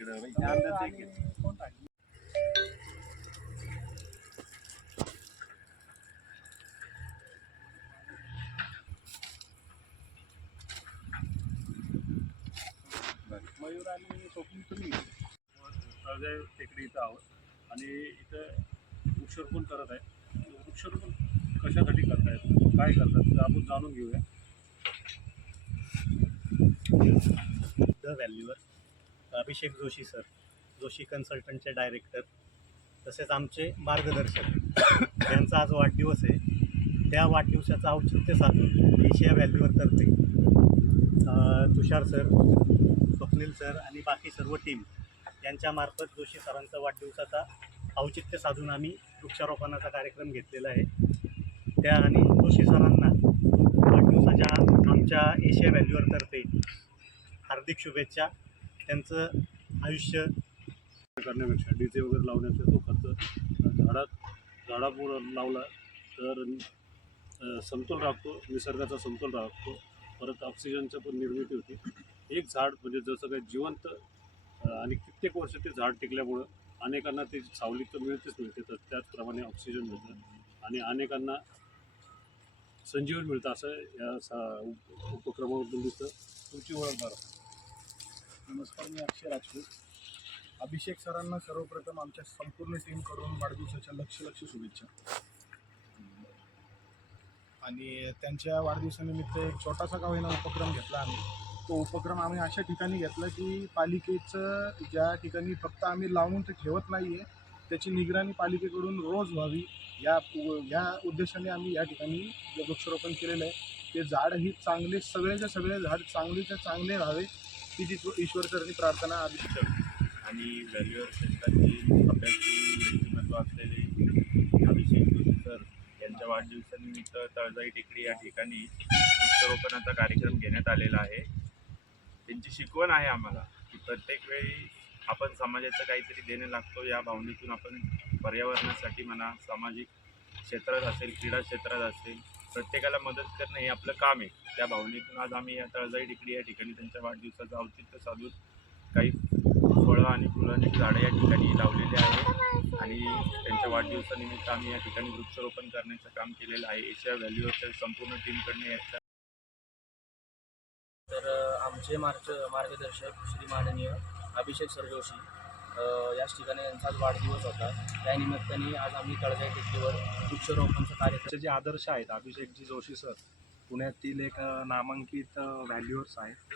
आहे. मयूर आणि स्वप्नील तुम्ही तळजाई टेकडी इथं आहोत. आणि इथं वृक्षारोपण करत आहे. वृक्षारोपण कशासाठी करतायत? काय करतात? ते आपण जाणून घेऊया. द व्हॅल्यूवर अभिषेक जोशी सर जोशी कन्सल्टंटचे डायरेक्टर तसेच आमचे मार्गदर्शक. यांचा आज वाढदिवस आहे. त्या वाढदिवसाचं औचित्य साधून एशिया व्हॅल्यूवर तर्फे तुषार सर स्वप्नील सर आणि बाकी सर्व टीम यांच्यामार्फत जोशी सरांचा वाढदिवसाचा औचित्य साधून आम्ही वृक्षारोपणाचा कार्यक्रम घेतलेला आहे. त्या आणि जोशी सरांना वाढदिवसाच्या आमच्या एशिया व्हॅल्यूवर तर्फे हार्दिक शुभेच्छा. त्यांचं आयुष्य करण्यापेक्षा डी जे वगैरे लावण्याचा तो खर्च झाडात झाडापुढं लावला तर समतोल राखतो निसर्गाचा समतोल राखतो. परत ऑक्सिजनचं पण निर्मिती होती. एक झाड म्हणजे जसं काही जिवंत आणि कित्येक वर्ष ते झाड टिकल्यामुळं अनेकांना ते सावली तर मिळतेच मिळते तर त्याचप्रमाणे ऑक्सिजन मिळतं आणि अनेकांना संजीवन मिळतं असं या सा उप उपक्रमामधून दिसतं. तुमची ओळख बरं नमस्कार मी अक्षय राजपूत. अभिषेक सरांना सर्वप्रथम आमच्या संपूर्ण टीमकडून वाढदिवसाच्या लक्ष लक्ष शुभेच्छा. आणि त्यांच्या वाढदिवसानिमित्त एक छोटासा का होईना उपक्रम घेतला आम्ही. तो उपक्रम आम्ही अशा ठिकाणी घेतला की पालिकेचं ज्या ठिकाणी फक्त आम्ही लावून ते ठेवत नाही आहे त्याची निगराणी पालिकेकडून रोज व्हावी. या या उद्देशाने आम्ही या ठिकाणी जे वृक्षारोपण केलेलं आहे. ते झाड ही चांगले सगळेच्या सगळे झाड चांगलेच्या चांगले राहावे ही जी ईश्वर सरणी प्रार्थना अभिषेक आणि व्हॅल्युअर क्षेत्रातील अभ्यासू व्यक्तिमत्व असलेले अभिषेक जोशी सर यांच्या वाढदिवसानिमित्त तळजाई टेकडी या ठिकाणी वृक्षारोपणाचा कार्यक्रम घेण्यात आलेला आहे. त्यांची शिकवण आहे आम्हाला की प्रत्येक वेळी आपण समाजाचं काहीतरी देणं लागतो या भावनेतून आपण पर्यावरणासाठी म्हणा सामाजिक क्षेत्रात असेल क्रीडा क्षेत्रात असेल प्रत्येकाला मदत करणं हे आपलं काम आहे. त्या भावनेतून आज आम्ही या तळजाई टेकडी या ठिकाणी त्यांच्या वाढदिवसाचं औचित्य साधून काही फळं आणि फुलांची झाडं या ठिकाणी लावलेली आहेत आणि त्यांच्या वाढदिवसानिमित्त आम्ही या ठिकाणी वृक्षारोपण करण्याचं काम केलेलं आहे. एशिया व्हॅल्यूवरच्या संपूर्ण टीमकडनं याच्या तर आमचे मार्ग मार्गदर्शक श्री माननीय अभिषेक सर जोशी याच ठिकाणी यांचाच आज वाढदिवस होता. त्यानिमित्ताने आज आम्ही तळजाई टेकडीवर वृक्षारोपणचं कार्यक्रम जे आदर्श आहेत अभिषेकजी जोशी सर पुण्यातील एक नामांकित व्हॅल्युअर्स आहेत.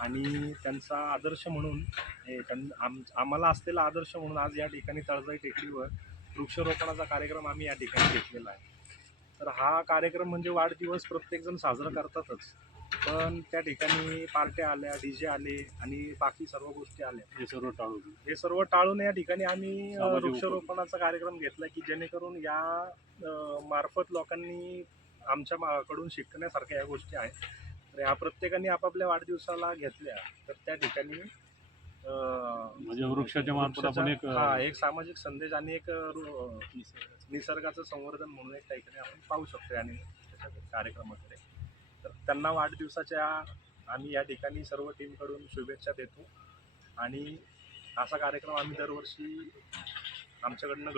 आणि त्यांचा आदर्श म्हणून हे त्यां आम आम्हाला असलेला आदर्श म्हणून आज या ठिकाणी तळजाई टेकडीवर वृक्षारोपणाचा कार्यक्रम आम्ही या ठिकाणी घेतलेला आहे. तर हा कार्यक्रम म्हणजे वाढदिवस प्रत्येकजण साजरा करतातच. पण त्या ठिकाणी पार्ट्या आल्या डी जे आले आणि बाकी सर्व गोष्टी आल्या. हे सर्व टाळून. हे सर्व टाळून या ठिकाणी आम्ही अ, सामाजिक वृक्षारोपणाचा कार्यक्रम घेतला की जेणेकरून या अ, मार्फत लोकांनी आमच्या मा- कडून शिकण्यासारख्या या गोष्टी आहेत. तर ह्या प्रत्येकाने आपापल्या वाढदिवसाला घेतल्या तर त्या ठिकाणी अ, म्हणजे वृक्षाच्या मार्फत आपण एक वृक्षाचा- हा एक सामाजिक संदेश आणि एक अ, रु- निसर्गाचं संवर्धन म्हणून एक ठिकाणी आपण पाहू शकतो आणि त्याच्या कार्यक्रमाकडे तर त्यांना वाढदिवसाच्या आम्ही या ठिकाणी सर्व टीमकडून शुभेच्छा देतो. आणि असा कार्यक्रम आम्ही दरवर्षी आमच्याकडनं